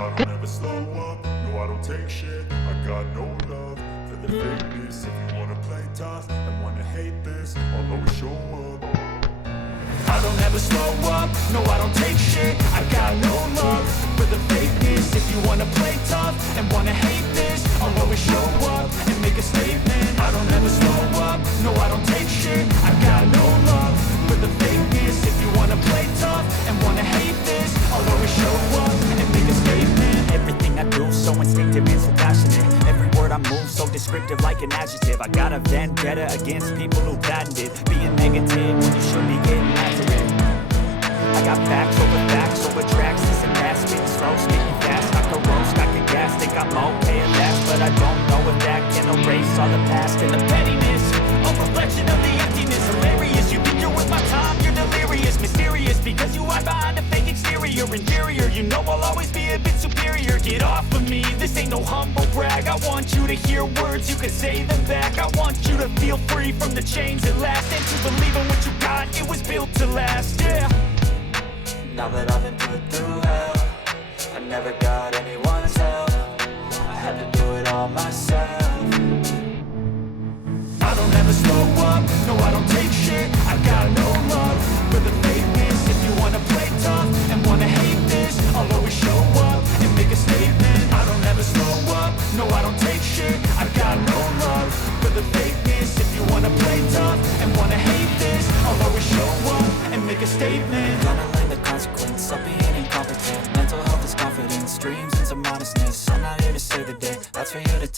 I don't ever slow up, no I don't take shit. I got no love for the fakeness. If you wanna play tough and wanna hate this, I'll always show up. I don't ever slow up, no I don't take shit. I got no love for the fakeness. If you wanna play tough and wanna hate this, I'll always show up and make a statement. I don't ever slow up, no I don't take shit. I got no love for the fakeness. If you wanna play tough and wanna hate this, I'll always show up and make a statement. Everything I do so instinctive and so passionate. Every word I move so descriptive like an adjective. I got a vendetta against people who patented being negative when you should be getting after it. I got facts over tracks. This and that, spitting slow, speaking fast. I could roast, I could gas, think I'm okay at last, but I don't know if that can erase all the past and the pettiness. A reflection of the emptiness. Hilarious, you think you're worth my time, you're delirious. Mysterious, because you hide behind a fake exterior. Inferior, you know I'll always be a bit superior. Get off of me, this ain't no humble brag. I want you to hear words, you can say them back. I want you to feel free from the chains at last, and to believe in what you got, it was built to last, yeah. Now that I've been put through hell, I never got anyone's help. I had to do it all myself. I don't ever slow up, no I don't take shit. I got no love for the fakeness. If you wanna play tough and wanna hate this, I'll always show up and make a statement. I don't ever slow up, no I don't take shit. I got no love for the fakeness. If you wanna play tough and wanna hate this, I'll always show up and make a statement. Gonna learn the consequence of being incompetent. Mental health is confidence, dreams and some honestness. I'm not here to save the day, that's for you to take